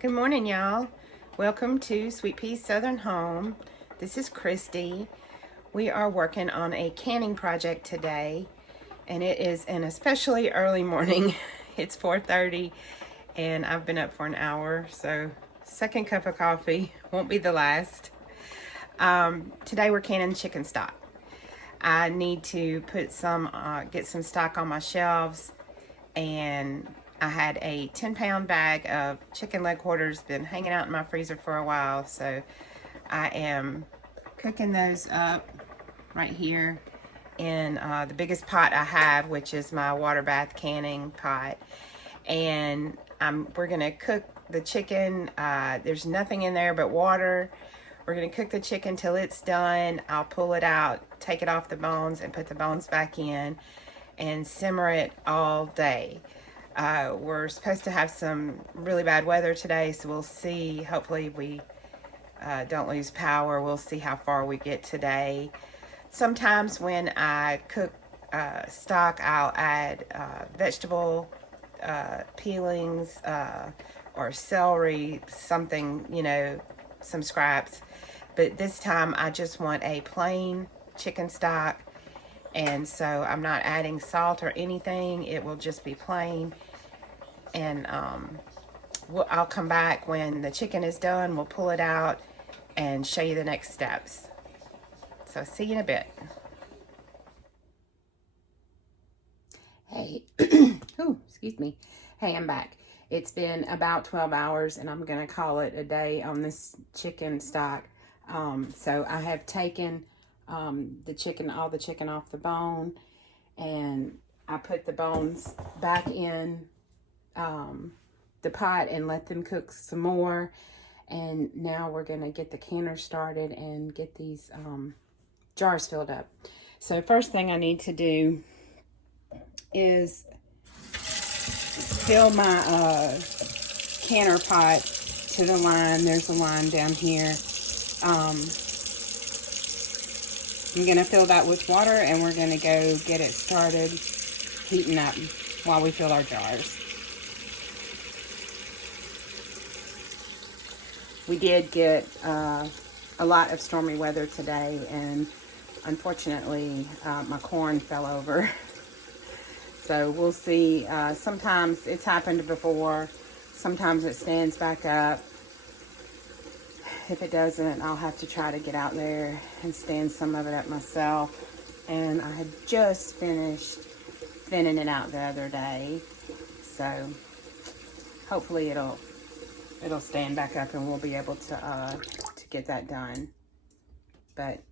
Good morning, y'all. Welcome to Sweet Pea's Southern Home. This is Christy. We are working on a canning project today, and it is an especially early morning. It's 4:30, and I've been up for an hour, so second cup of coffee won't be the last. Today we're canning chicken stock. I need to put get some stock on my shelves, and I had a 10-pound bag of chicken leg quarters been hanging out in my freezer for a while, so I am cooking those up right here in the biggest pot I have, which is my water bath canning pot. And we're gonna cook the chicken. There's nothing in there but water. We're gonna cook the chicken till it's done. I'll pull it out, take it off the bones, and put the bones back in and simmer it all day. We're supposed to have some really bad weather today, so we'll see. Hopefully we don't lose power. We'll see how far we get today. Sometimes when I cook stock, I'll add vegetable peelings or celery, something, some scraps. But this time I just want a plain chicken stock, and so I'm not adding salt or anything. It will just be plain. And I'll come back when the chicken is done. We'll pull it out and show you the next steps. So see you in a bit. Hey, oh, excuse me. Hey, I'm back. It's been about 12 hours, and I'm gonna call it a day on this chicken stock. So I have taken all the chicken off the bone, and I put the bones back in the pot and let them cook some more. And now we're gonna get the canner started and get these jars filled up. So first thing I need to do is fill my canner pot to the line. There's a line down here. I'm gonna fill that with water, and we're gonna go get it started heating up while we fill our jars. We did get a lot of stormy weather today, and unfortunately my corn fell over. So we'll see. Sometimes it's happened before. Sometimes it stands back up. If it doesn't, I'll have to try to get out there and stand some of it up myself. And I had just finished thinning it out the other day, so hopefully it'll stand back up and we'll be able to get that done. But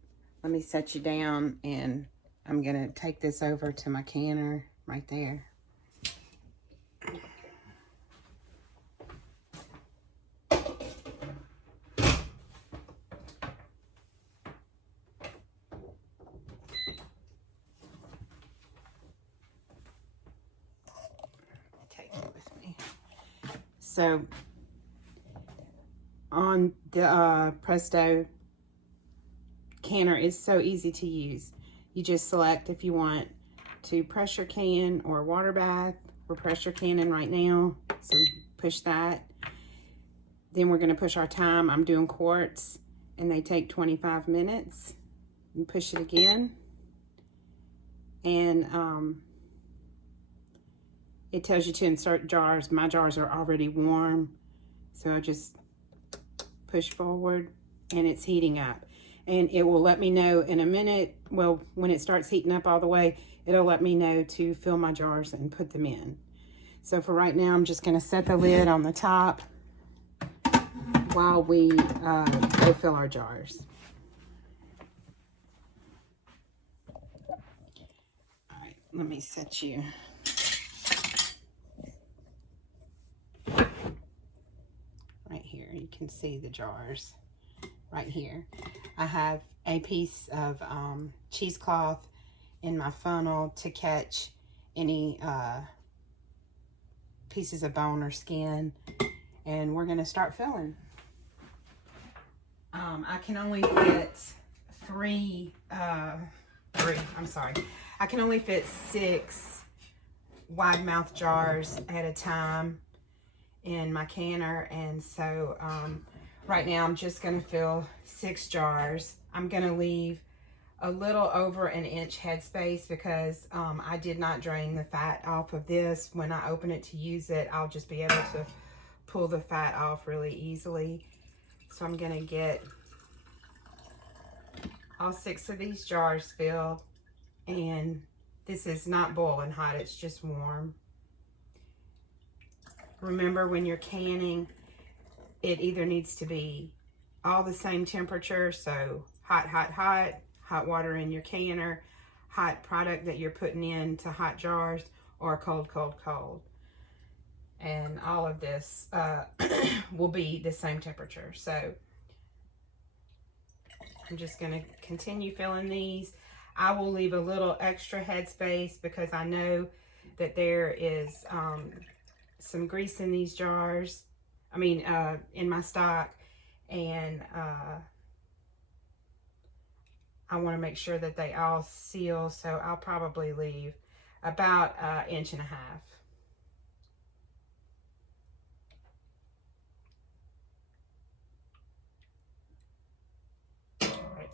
let me set you down, and I'm gonna take this over to my canner right there. Take it with me. So on the Presto canner is so easy to use. You just select if you want to pressure can or water bath. We're pressure canning right now, so we push that. Then we're going to push our time. I'm doing quarts, and they take 25 minutes. You push it again, and it tells you to insert jars. My jars are already warm, so I just push forward, and it's heating up. And it will let me know in a minute, well, when it starts heating up all the way, it'll let me know to fill my jars and put them in. So for right now, I'm just gonna set the lid on the top while we go fill our jars. All right, let me set you. Right here, you can see the jars right here. I have a piece of cheesecloth in my funnel to catch any pieces of bone or skin, and we're gonna start filling. I can only fit I can only fit 6 wide mouth jars at a time, in my canner. And so right now I'm just going to fill 6 jars. I'm going to leave a little over an inch headspace because I did not drain the fat off of this. When I open it to use it, I'll just be able to pull the fat off really easily. So I'm going to get all 6 of these jars filled, and this is not boiling hot, it's just warm. Remember, when you're canning, it either needs to be all the same temperature, so hot, hot, hot, hot water in your canner, hot product that you're putting into hot jars, or cold, cold, cold. And all of this will be the same temperature. So I'm just going to continue filling these. I will leave a little extra headspace because I know that there is some grease in these jars. I mean, in my stock. And I want to make sure that they all seal. So I'll probably leave about 1.5 inches.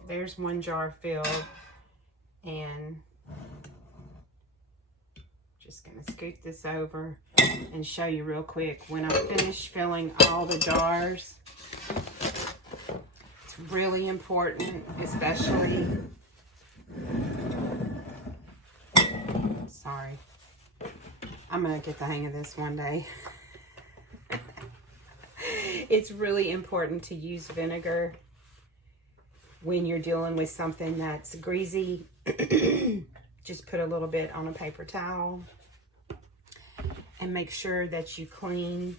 There's 1 jar filled, and just gonna scoop this over and show you real quick. When I finish filling all the jars, it's really important, especially, sorry, I'm gonna get the hang of this one day. It's really important to use vinegar when you're dealing with something that's greasy. Just put a little bit on a paper towel and make sure that you clean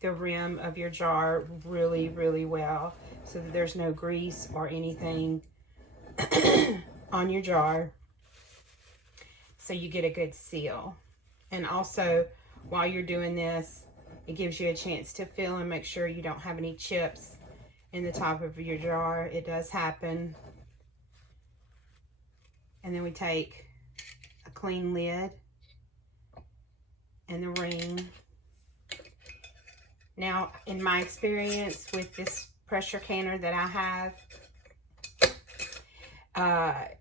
the rim of your jar really, really well so that there's no grease or anything on your jar, so you get a good seal. And also, while you're doing this, it gives you a chance to feel and make sure you don't have any chips in the top of your jar. It does happen. And then we take a clean lid and the ring. Now, in my experience with this pressure canner that I have,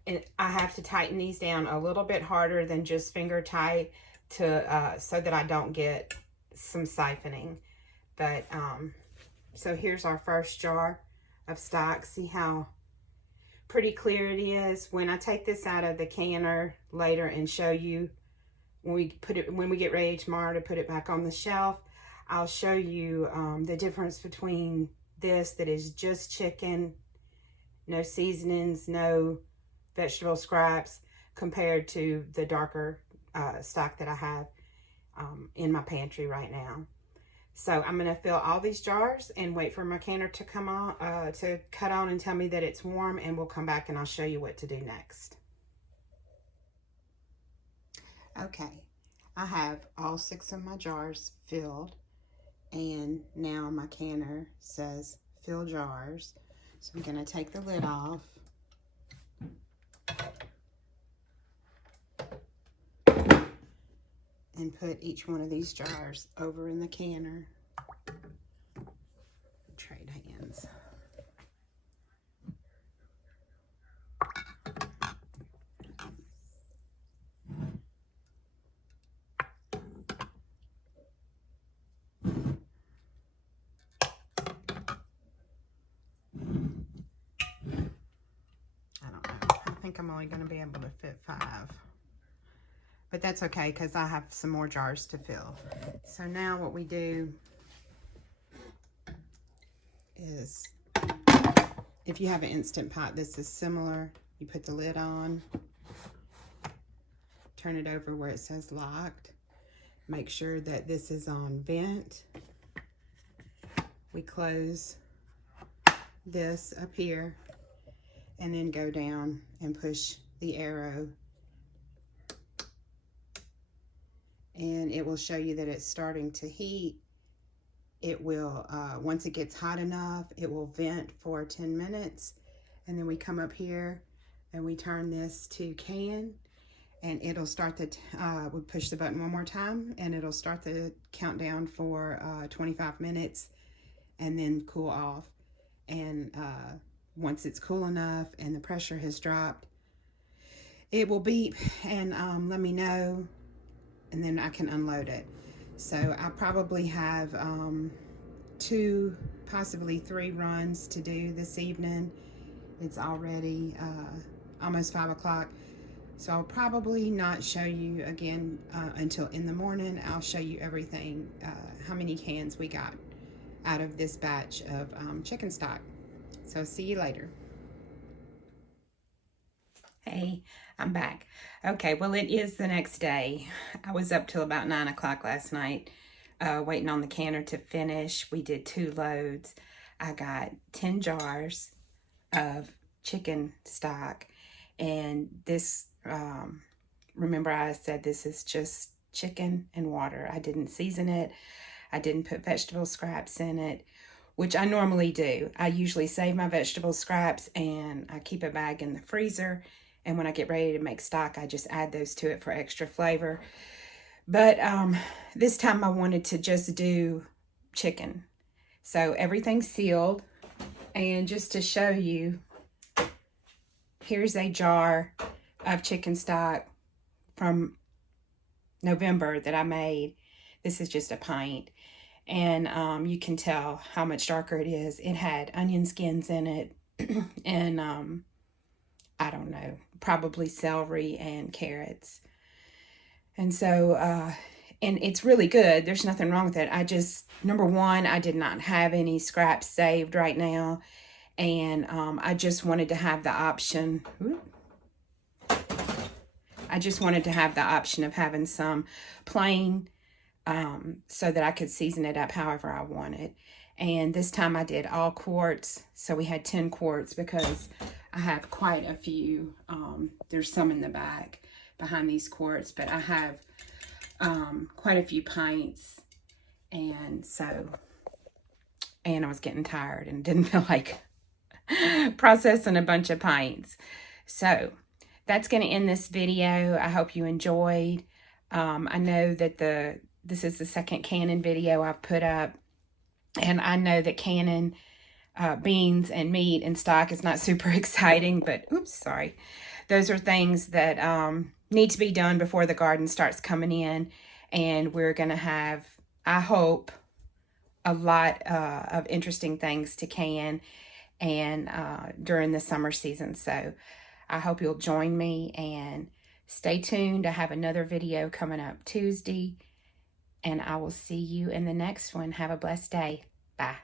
and I have to tighten these down a little bit harder than just finger tight to so that I don't get some siphoning. But so here's our first jar of stock. See how pretty clear it is. When I take this out of the canner later and show you when we get ready tomorrow to put it back on the shelf, I'll show you the difference between this that is just chicken, no seasonings, no vegetable scraps, compared to the darker stock that I have in my pantry right now. So I'm going to fill all these jars and wait for my canner to come on, to cut on and tell me that it's warm, and we'll come back and I'll show you what to do next. Okay, I have all 6 of my jars filled, and now my canner says fill jars. So I'm going to take the lid off. And put each one of these jars over in the canner. Trade hands. I don't know. I think I'm only going to be able to fit 5. But that's okay because I have some more jars to fill. So now what we do is, if you have an Instant Pot, this is similar. You put the lid on, turn it over where it says locked. Make sure that this is on vent. We close this up here and then go down and push the arrow, and it will show you that it's starting to heat. It will, once it gets hot enough, it will vent for 10 minutes. And then we come up here and we turn this to can, and it'll start the, we'll push the button one more time, and it'll start the countdown for 25 minutes, and then cool off. And once it's cool enough and the pressure has dropped, it will beep and let me know, and then I can unload it. So I probably have 2, possibly 3 runs to do this evening. It's already almost 5 o'clock. So I'll probably not show you again until in the morning. I'll show you everything, how many cans we got out of this batch of chicken stock. So see you later. Hey, I'm back. Okay, well, it is the next day. I was up till about 9 o'clock last night waiting on the canner to finish. We did 2 loads. I got 10 jars of chicken stock, and this, remember I said this is just chicken and water. I didn't season it. I didn't put vegetable scraps in it, which I normally do. I usually save my vegetable scraps and I keep a bag in the freezer, and when I get ready to make stock, I just add those to it for extra flavor. But this time I wanted to just do chicken. So everything's sealed, and just to show you, here's a jar of chicken stock from November that I made. This is just a pint, and you can tell how much darker it is. It had onion skins in it and I don't know, probably celery and carrots. And so and it's really good. There's nothing wrong with it. I just, number one, I did not have any scraps saved right now, and I just wanted to have the option. I just wanted to have the option of having some plain, so that I could season it up however I wanted. And this time I did all quarts, so we had 10 quarts because I have quite a few. There's some in the back behind these quarts, but I have quite a few pints, and so, and I was getting tired and didn't feel like processing a bunch of pints. So that's going to end this video. I hope you enjoyed. I know that this is the second canning video I've put up, and I know that canning beans and meat and stock is not super exciting, but oops, sorry. Those are things that need to be done before the garden starts coming in, and we're going to have, I hope, a lot of interesting things to can and during the summer season. So I hope you'll join me, and stay tuned. I have another video coming up Tuesday, and I will see you in the next one. Have a blessed day. Bye.